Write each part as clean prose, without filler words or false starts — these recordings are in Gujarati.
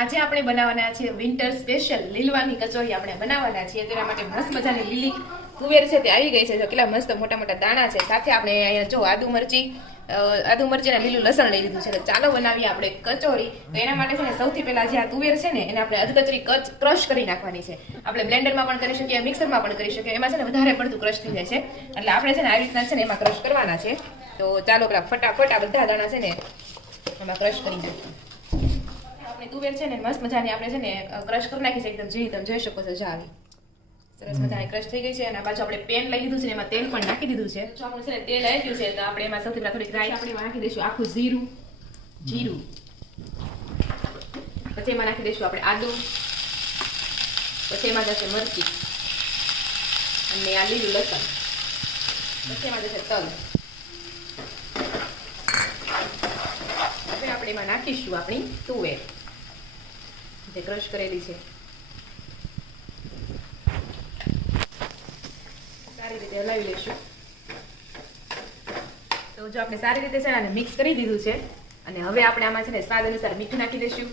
આજે આપણે બનાવવાના છે વિન્ટર સ્પેશિયલ લીલવાની કચોરી આપણે બનાવવાના છીએ. તેના માટે મસ્ત મજાની લીલી તુવેર છે તે આવી ગઈ છે. જો કેટલા મસ્ત મોટા મોટા દાણા છે. સાથે આપણે અહીંયા જો આદુ મરચી અને લીલું લસણ લઈ લીધું છે. તો ચાલો બનાવીએ આપણે કચોરી. તો એના માટે છે ને સૌથી પહેલા જે આ તુવેર છે ને એને આપણે અધકચરી ક્રશ કરી નાખવાની છે. આપણે બ્લેન્ડરમાં પણ કરી શકીએ, મિક્સરમાં પણ કરી શકીએ. એમાં છે ને વધારે પડતું ક્રશ થઈ જાય છે, એટલે આપણે છે ને આવી રીતના છે ને એમાં ક્રશ કરવાના છે. તો ચાલો પેલા ફટાફટ આ બધા દાણા છે ને એમાં ક્રશ કરી નાખીએ. આપણી તુવેર છે ને મસ્ત મજાની આપણે છે ને ક્રશ કરી નાખી છે એકદમ, ઝીણી તમે જોઈ શકો છો. જાવી સરસ મજાની ક્રશ થઈ ગઈ છે. અને પાછું આપણે પેન લઈ લીધું છે, એમાં તેલ પણ નાખી દીધું છે. જો આપણું છે ને તેલ આવી ગયું છે તો આપણે એમાં સૌથી પહેલા થોડીક રાઈ આપણે નાખી દઈશું, આખું જીરું. પછી એમાં નાખી દઈશું આપણે આદુ, પછી એમાં જશે મરચી અને આ લીલું લસણ, પછી એમાં જશે તલ. હવે આપણે એમાં નાખીશું આપણી તુવેર જે ક્રશ કરેલી છે. સારી રીતે હલાવી લઈશું. તો જો આપણે સારી રીતે છે ને મિક્સ કરી દીધું છે. અને હવે આપણે આમાં છે ને સ્વાદ અનુસાર મીઠું નાખી દઈશું.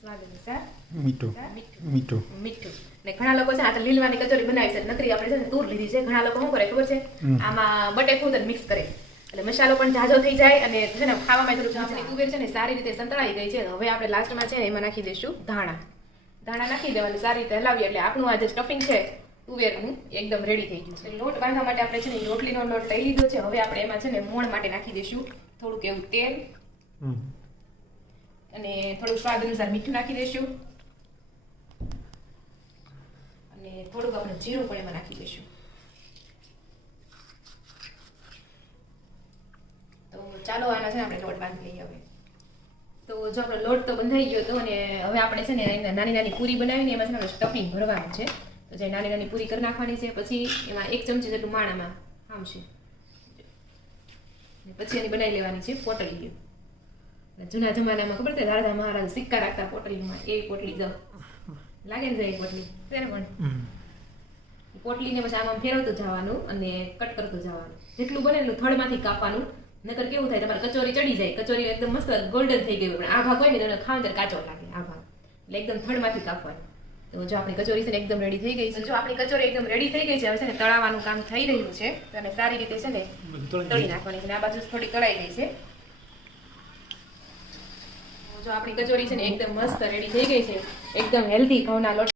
સ્વાદ અનુસાર મીઠું. ને ઘણા લોકો છે આ તો લીલવાની કચોરી બનાવી છે, નકરી આપણે છે ને તૂર લીધી છે. ઘણા લોકો શું કરે ખબર છે, આમાં બટેકું મિક્સ કરે એટલે મસાલો પણ જાજો થઈ જાય અને છે ને ખાવામાં થોડું તુવેર છે ને સારી રીતે સંતળાઈ ગઈ છે. હવે આપણે લાસ્ટમાં છે ને એમાં નાખી દઈશું ધાણા નાખી દેવાનું. સારી રીતે હલાવીએ એટલે આપણું આ જે સ્ટફિંગ છે તુવેરનું એકદમ રેડી થઈ ગયું છે. લોટ બાંધવા માટે આપણે છે ને રોટલીનો લોટ લઈ લીધો છે. હવે આપણે એમાં છે ને મોણ માટે નાખી દઈશું થોડુંક એવું તેલ અને થોડુંક સ્વાદ અનુસાર મીઠું નાખી દઈશું અને થોડુંક આપણે જીરું પણ એમાં નાખી દઈશું. તો ચાલો આના છે ને આપણે લોટ બાંધી લઈએ. હવે તો જો આપણો લોટ તો બંધાઈ ગયો હતો અને હવે આપણે છે ને નાની નાની પૂરી બનાવીને એમાં છે ને સ્ટફિંગ ભરવાનું છે. તો જે નાની નાની પૂરી કરી નાખવાની છે. પછી એમાં 1 ચમચી જેટલું માણામાં આમશે, પછી એની બનાવી લેવાની છે પોટલી. જૂના જમાનામાં ખબર છે રાજા મહારાજા સિક્કા રાખતા પોટલીમાં, એ પોટલી જો લાગે ને જાય પોટલી તેને પણ પોટલીને પછી આમાં ફેરવતું જવાનું અને કટ કરતું જવાનું. જેટલું બને એટલું થડમાંથી કાપવાનું, નકર કેવું થાય તમારે કચોરી ચડી જાય. કચોરી એકદમ મસ્ત ગોલ્ડન થઈ ગઈ, પણ આ ભાગ હોય ને તમને ખાવા ત્યારે કાચો લાગે. આ ભાગ એટલે એકદમ થડમાંથી કાપવાનું. તો જો આપણી કચોરી છે ને એકદમ રેડી થઈ ગઈ છે. જો આપણી કચોરી એકદમ રેડી થઈ ગઈ છે. હવે છે ને તળાવવાનું કામ થઈ રહ્યું છે. તો એને સારી રીતે છે ને તળી નાખવાની છે. આ બાજુ થોડી તળાઈ ગઈ છે. જો આપણી કચોરી છે ને એકદમ મસ્ત રેડી થઈ ગઈ છે. એકદમ હેલ્ધી ઘઉંના લોટ